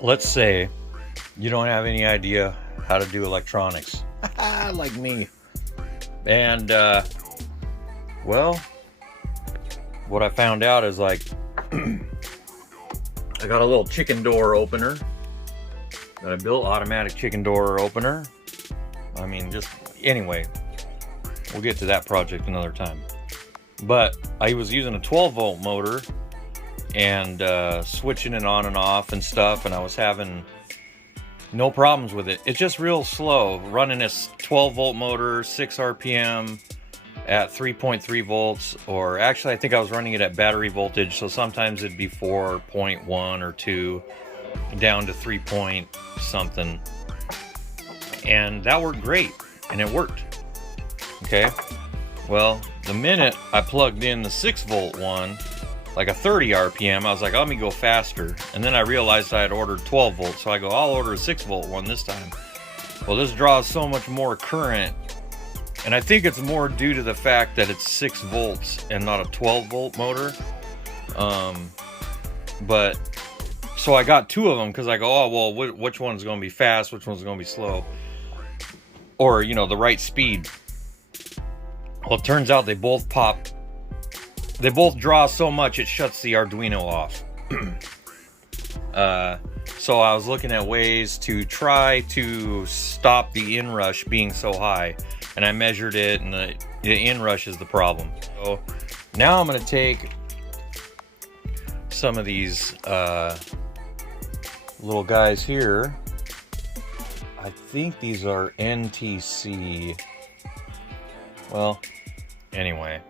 let's say you don't have any idea how to do electronics, like me. And, well, what I found out is like, I got a little chicken door opener that I built, automatic chicken door opener. I mean, just, anyway, we'll get to that project another time. But I was using a 12 volt motor and switching it on and off and stuff, and I was having no problems with it. It's just real slow running this 12 volt motor, 6 RPM at 3.3 volts, or actually I think I was running it at battery voltage, so sometimes it'd be 4.1 or 2 down to 3 point something, and that worked great, and it worked. Okay, well, the minute I plugged in the 6 volt one, like a 30 RPM, I was like, let me go faster. And then I realized I had ordered 12 volts, so I go, I'll order a 6 volt one this time. Well, this draws so much more current, and I think it's more due to the fact that it's 6 volts and not a 12 volt motor. But so I got two of them because I go, oh well, which one's going to be fast, which one's going to be slow, or you know, the right speed. Well, it turns out they both draw so much it shuts the Arduino off. So I was looking at ways to try to stop the inrush being so high, and I measured it, and the inrush is the problem. So now I'm going to take some of these little guys here. I think these are NTC. Well, anyway,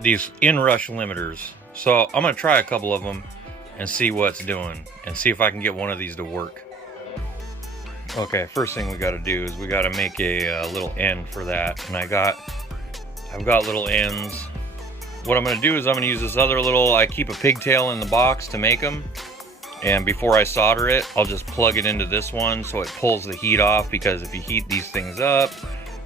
these inrush limiters. So I'm going to try a couple of them and see what's doing, and see if I can get one of these to work. Okay, first thing we got to do is we got to make a little end for that, and I've got little ends. What I'm going to do is I'm going to use this other little, I keep a pigtail in the box to make them, and before I solder it, I'll just plug it into this one so it pulls the heat off, because if you heat these things up,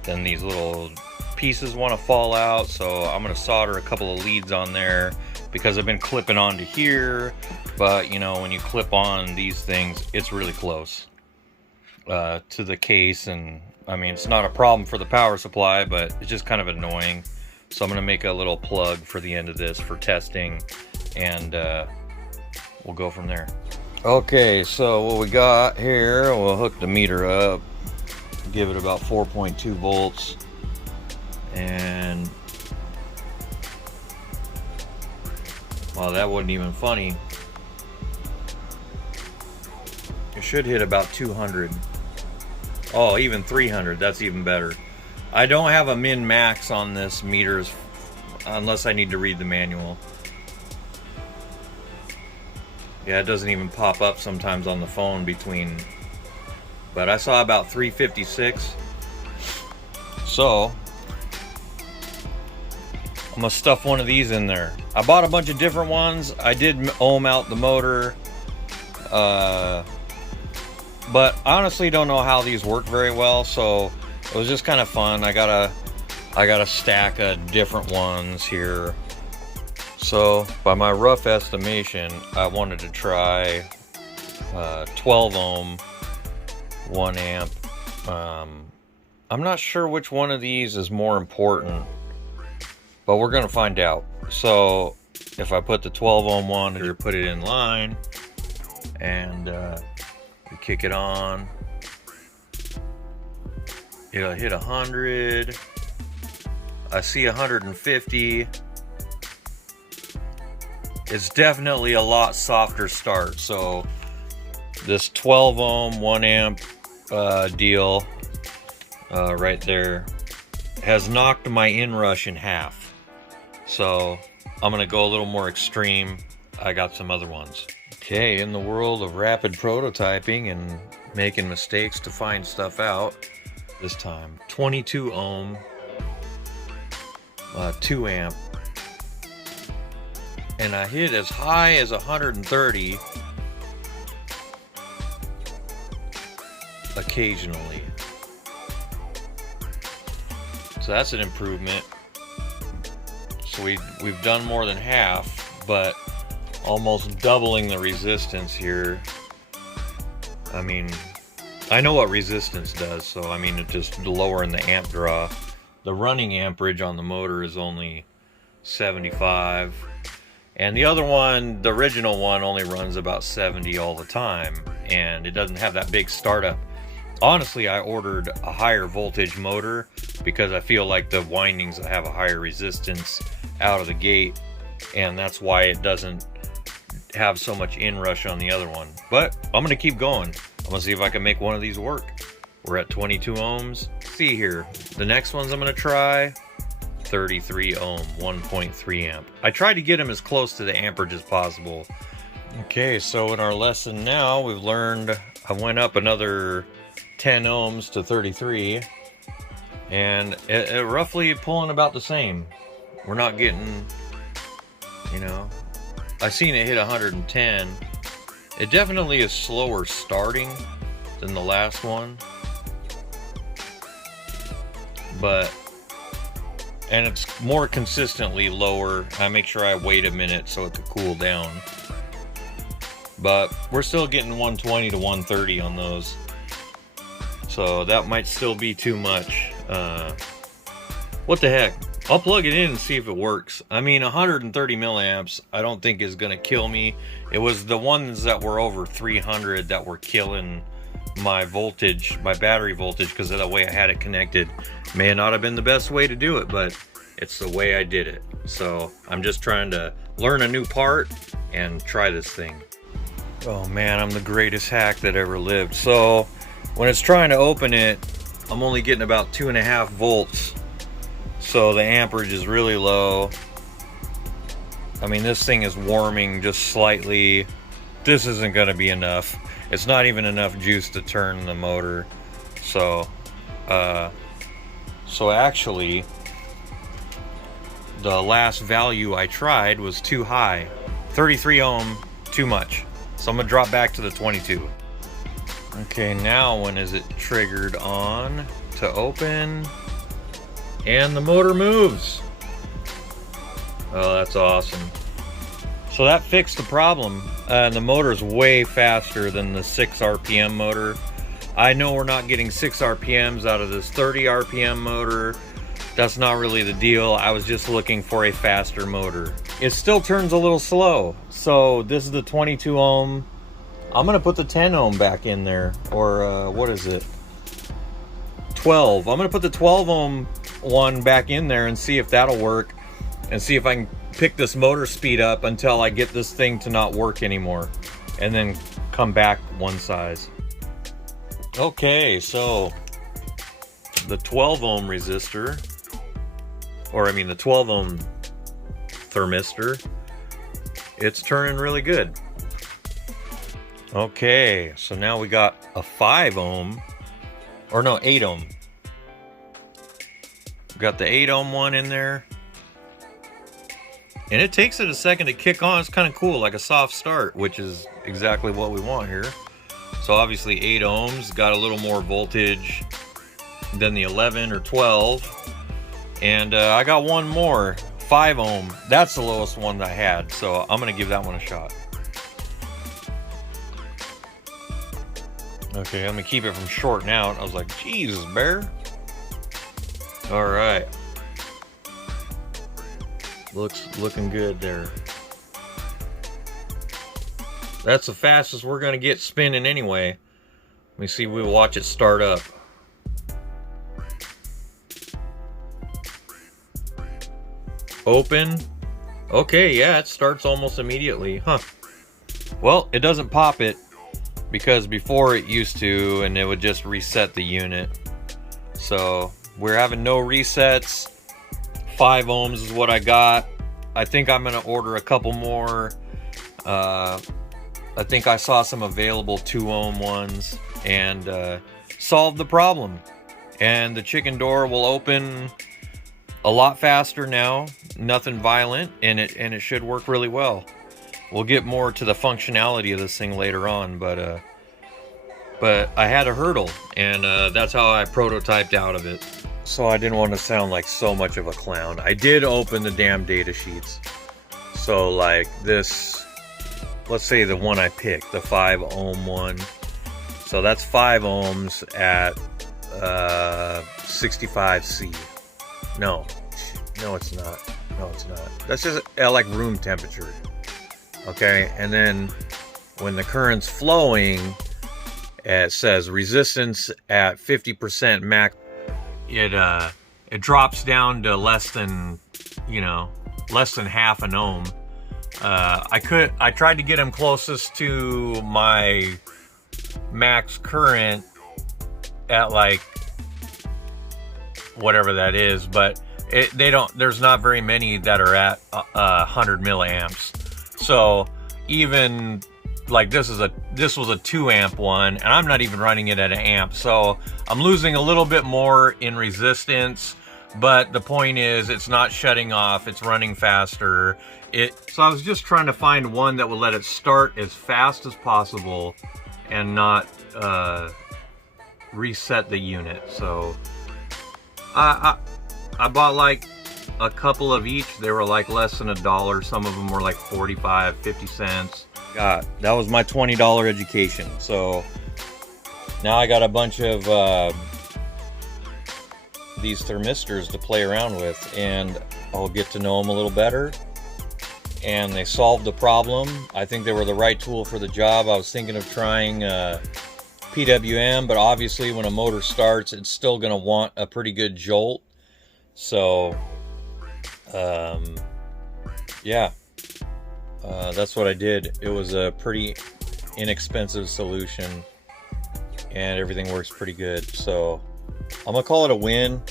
then these little pieces want to fall out. So I'm going to solder a couple of leads on there, because I've been clipping onto here, but you know, when you clip on these things, it's really close to the case, and I mean, it's not a problem for the power supply, but it's just kind of annoying. So I'm going to make a little plug for the end of this for testing, and we'll go from there. Okay, so what we got here, we'll hook the meter up, give it about 4.2 volts, and well, that wasn't even funny. It should hit about 200. Oh, even 300, that's even better. I don't have a min-max on this meters unless I need to read the manual. Yeah, it doesn't even pop up sometimes on the phone between, but I saw about 356. So I'm gonna stuff one of these in there. I bought a bunch of different ones. I did ohm out the motor, but I honestly don't know how these work very well, so it was just kind of fun. I got a stack of different ones here. So by my rough estimation, I wanted to try 12 ohm, 1 amp. I'm not sure which one of these is more important, but we're gonna find out. So if I put the 12 ohm one and put it in line, and we kick it on, it'll hit 100. I see 150. It's definitely a lot softer start. So this 12 ohm 1 amp deal right there has knocked my inrush in half. So I'm gonna go a little more extreme. I got some other ones. Okay, in the world of rapid prototyping and making mistakes to find stuff out, this time 22 ohm 2 amp, and I hit as high as 130 occasionally. So that's an improvement. So we've done more than half, but almost doubling the resistance here. I mean, I know what resistance does, so I mean, it's just lowering the amp draw. The running amperage on the motor is only 75, and the other one, the original one, only runs about 70 all the time, and it doesn't have that big startup. Honestly, I ordered a higher voltage motor because I feel like the windings have a higher resistance out of the gate, and that's why it doesn't have so much inrush on the other one. But I'm gonna keep going. I'm gonna see if I can make one of these work. We're at 22 ohms. Let's see here, the next ones I'm gonna try, 33 ohm, 1.3 amp. I tried to get them as close to the amperage as possible. Okay, so in our lesson now, we've learned I went up another 10 ohms to 33, and it roughly pulling about the same. We're not getting, you know, I seen it hit 110. It definitely is slower starting than the last one, and it's more consistently lower. I make sure I wait a minute so it could cool down, but we're still getting 120 to 130 on those, so that might still be too much. What the heck, I'll plug it in and see if it works. I mean, 130 milliamps I don't think is gonna kill me. It was the ones that were over 300 that were killing my voltage, my battery voltage, because of the way I had it connected. May not have been the best way to do it, but it's the way I did it. So I'm just trying to learn a new part and try this thing. Oh man, I'm the greatest hack that ever lived. So when it's trying to open it, I'm only getting about 2.5 volts. So the amperage is really low. I mean, this thing is warming just slightly. This isn't gonna be enough. It's not even enough juice to turn the motor. So actually, the last value I tried was too high. 33 ohm, too much. So I'm gonna drop back to the 22. Okay, now when is it triggered on to open? And the motor moves. Oh, that's awesome. So that fixed the problem. The motor's way faster than the 6 RPM motor. I know we're not getting 6 RPMs out of this 30 RPM motor. That's not really the deal. I was just looking for a faster motor. It still turns a little slow. So this is the 22 ohm. I'm gonna put the 10 ohm back in there. Or what is it? 12. I'm gonna put the 12 ohm one back in there and see if that'll work, and see if I can pick this motor speed up until I get this thing to not work anymore, and then come back one size. Okay, so the 12 ohm resistor, or I mean the 12 ohm thermistor, it's turning really good. Okay, so now we got a 5 ohm, or no, 8 ohm. Got the 8 ohm one in there, and it takes it a second to kick on. It's kind of cool, like a soft start, which is exactly what we want here. So obviously 8 ohms, got a little more voltage than the 11 or 12, and I got one more, 5 ohm. That's the lowest one that I had, so I'm gonna give that one a shot. Okay, I'm gonna keep it from shorting out. I was like, Jesus, bear. All right, looking good there. That's the fastest we're gonna get spinning anyway. Let me see, we'll watch it start up. Open. Okay, yeah, it starts almost immediately, huh? Well, it doesn't pop it, because before it used to, and it would just reset the unit. So we're having no resets. 5 ohms is what I got. I think I'm gonna order a couple more. I think I saw some available 2 ohm ones, and solve the problem. And the chicken door will open a lot faster now. Nothing violent, and it should work really well. We'll get more to the functionality of this thing later on, but I had a hurdle, and that's how I prototyped out of it. So I didn't want to sound like so much of a clown. I did open the damn data sheets. So like this let's say the one I picked, the 5 ohm one. So that's 5 ohms at 65C. No, it's not. No, it's not. That's just like room temperature. Okay, and then when the current's flowing, it says resistance at 50% max. It drops down to less than, less than half an ohm. I tried to get them closest to my max current at like whatever that is, but there's not very many that are at 100 milliamps. So even like this was a 2 amp one, and I'm not even running it at an amp, so I'm losing a little bit more in resistance, but the point is it's not shutting off, it's running faster. So I was just trying to find one that would let it start as fast as possible and not reset the unit. So I bought like a couple of each. They were like less than $1. Some of them were like 45, 50 cents. God, that was my $20 education. So now I got a bunch of these thermistors to play around with, and I'll get to know them a little better. And they solved the problem. I think they were the right tool for the job. I was thinking of trying PWM, but obviously when a motor starts, it's still gonna want a pretty good jolt. So yeah, that's what I did. It was a pretty inexpensive solution, and everything works pretty good. So I'm gonna call it a win.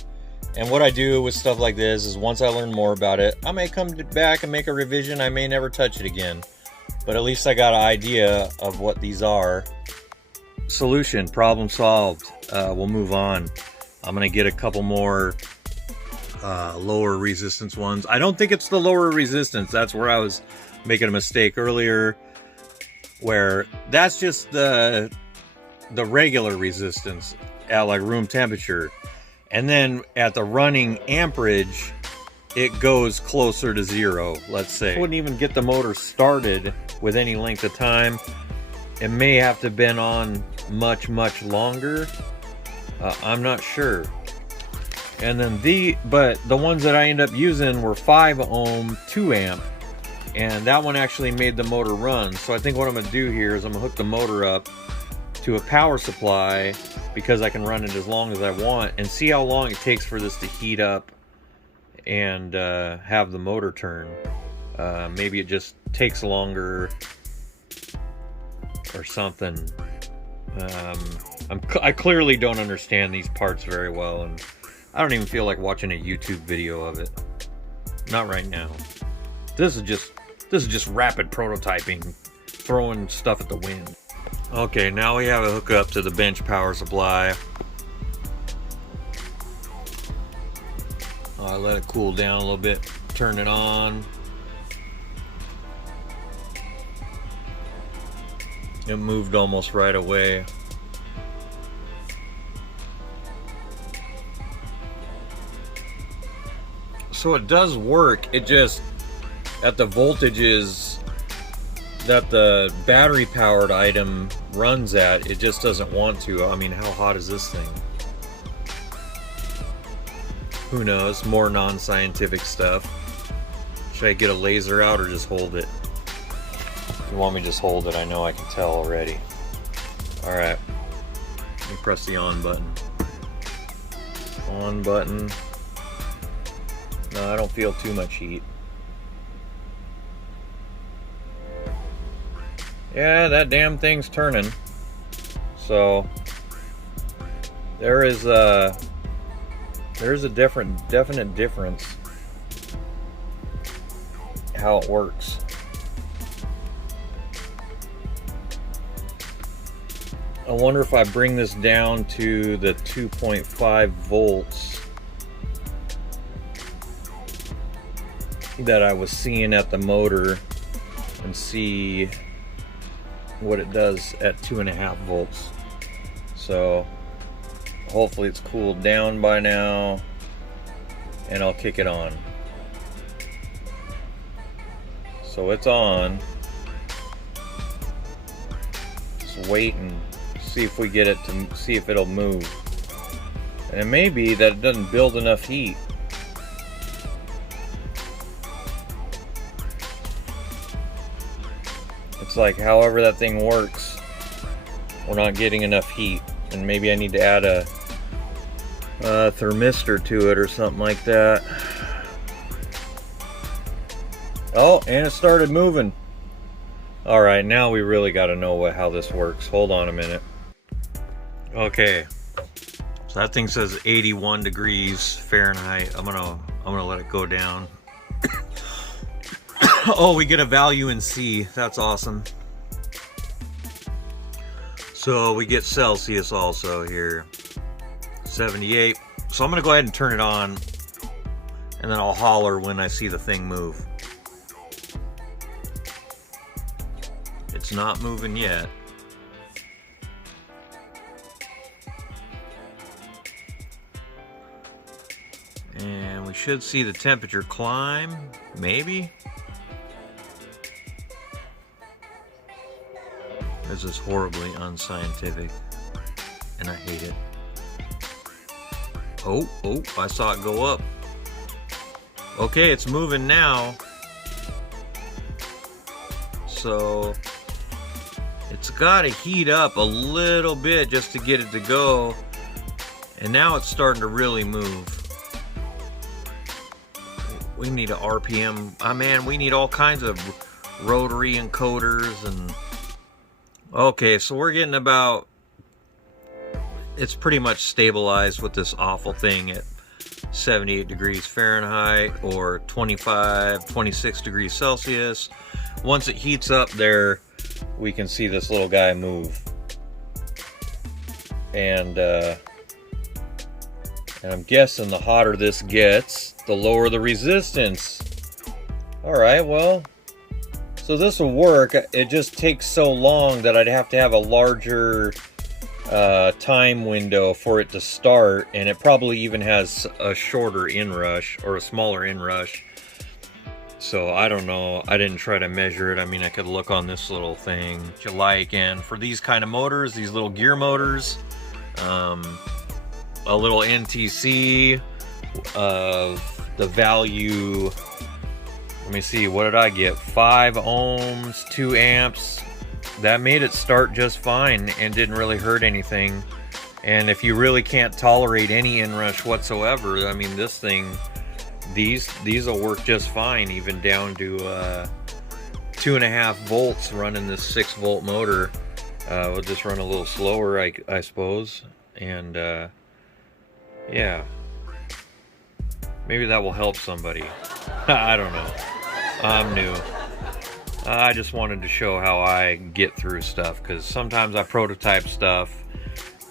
And what I do with stuff like this is once I learn more about it, I may come back and make a revision. I may never touch it again, but at least I got an idea of what these are. Solution, problem solved. We'll move on. I'm gonna get a couple more lower resistance ones. I don't think it's the lower resistance. That's where I was making a mistake earlier, where that's just the regular resistance at like room temperature. And then at the running amperage, it goes closer to 0, let's say. I wouldn't even get the motor started with any length of time. It may have to have been on much, much longer. I'm not sure. And then but the ones that I ended up using were 5 ohm, 2 amp. And that one actually made the motor run. So I think what I'm gonna do here is I'm gonna hook the motor up to a power supply, because I can run it as long as I want, and see how long it takes for this to heat up and have the motor turn. Maybe it just takes longer or something. I clearly don't understand these parts very well, and I don't even feel like watching a YouTube video of it. Not right now. This is just rapid prototyping, throwing stuff at the wind. Okay, now we have a hookup to the bench power supply. I let it cool down a little bit, turn it on. It moved almost right away. So it does work, it just, at the voltages that the battery powered item runs at, it just doesn't want to. I mean, how hot is this thing? Who knows? More non-scientific stuff. Should I get a laser out or just hold it? If you want me to just hold it, I know I can tell already. Alright. Let me press the on button. On button. No, I don't feel too much heat. Yeah, that damn thing's turning. So there's a definite difference how it works. I wonder if I bring this down to the 2.5 volts that I was seeing at the motor and see what it does at 2.5 volts. So hopefully it's cooled down by now, and I'll kick it on. So it's on. Let's wait and see if we get it to see if it'll move. And it may be that it doesn't build enough heat. It's like however that thing works, we're not getting enough heat. And maybe I need to add a thermistor to it or something like that. Oh, and it started moving. Alright, now we really got to know how this works. Hold on a minute. Okay, so that thing says 81 degrees Fahrenheit. I'm gonna let it go down. Oh, we get a value in C. That's awesome. So we get Celsius also here. 78. So I'm gonna go ahead and turn it on, and then I'll holler when I see the thing move. It's not moving yet. And we should see the temperature climb, maybe. This is horribly unscientific, and I hate it. Oh, I saw it go up. Okay, it's moving now. So it's got to heat up a little bit just to get it to go. And now it's starting to really move. We need a RPM. Oh man, we need all kinds of rotary encoders and... Okay, so we're getting about... It's pretty much stabilized with this awful thing at 78 degrees Fahrenheit or 26 degrees Celsius. Once it heats up there, we can see this little guy move. And I'm guessing the hotter this gets, the lower the resistance. Alright, well, so this will work. It just takes so long that I'd have to have a larger time window for it to start, and it probably even has a shorter inrush or a smaller inrush. So I don't know. I didn't try to measure it. I mean, I could look on this little thing that you like. And for these kind of motors, these little gear motors, a little NTC of the value. Let me see, what did I get? 5 ohms, 2 amps. That made it start just fine and didn't really hurt anything. And if you really can't tolerate any inrush whatsoever, I mean, this thing, these will work just fine, even down to 2.5 volts running this 6-volt motor. We'll just run a little slower, I suppose. And yeah, maybe that will help somebody. I don't know. I'm new. I just wanted to show how I get through stuff, because sometimes I prototype stuff,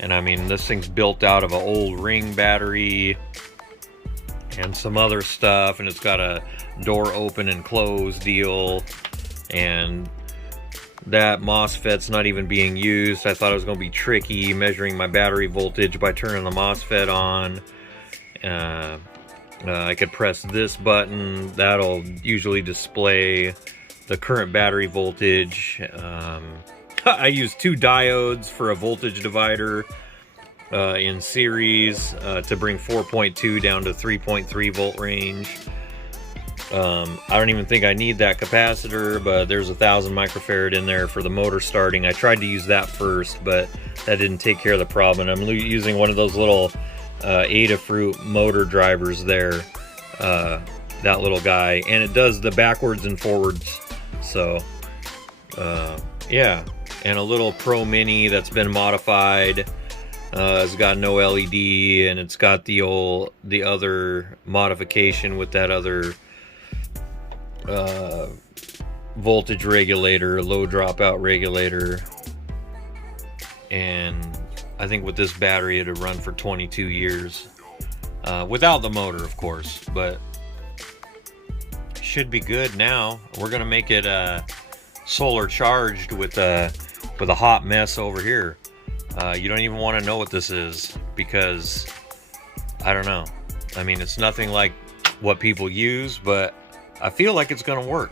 and I mean, this thing's built out of an old ring battery and some other stuff, and it's got a door open and close deal, and that MOSFET's not even being used. I thought it was going to be tricky measuring my battery voltage by turning the MOSFET on. I could press this button, that'll usually display the current battery voltage. I use 2 diodes for a voltage divider in series to bring 4.2 down to 3.3 volt range. I don't even think I need that capacitor, but there's 1,000 microfarad in there for the motor starting. I tried to use that first, but that didn't take care of the problem. I'm using one of those little Adafruit motor drivers there, that little guy, and it does the backwards and forwards. So yeah, and a little Pro Mini that's been modified. It's got no LED, and it's got the other modification with that other voltage regulator, low dropout regulator, and I think with this battery it'll run for 22 years without the motor, of course, but should be good now. We're gonna make it solar charged with a hot mess over here. You don't even want to know what this is, because I don't know. I mean, it's nothing like what people use, but I feel like it's gonna work.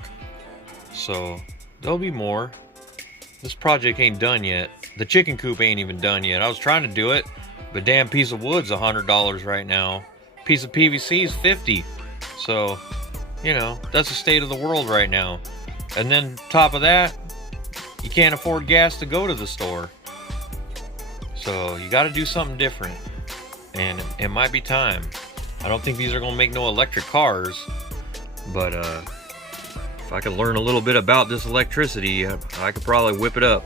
So there'll be more. This project ain't done yet. The chicken coop ain't even done yet. I was trying to do it, but damn piece of wood's $100 right now. Piece of PVC is $50. So, you know, that's the state of the world right now. And then top of that, you can't afford gas to go to the store. So you got to do something different. And it might be time. I don't think these are going to make no electric cars, but if I could learn a little bit about this electricity, I could probably whip it up.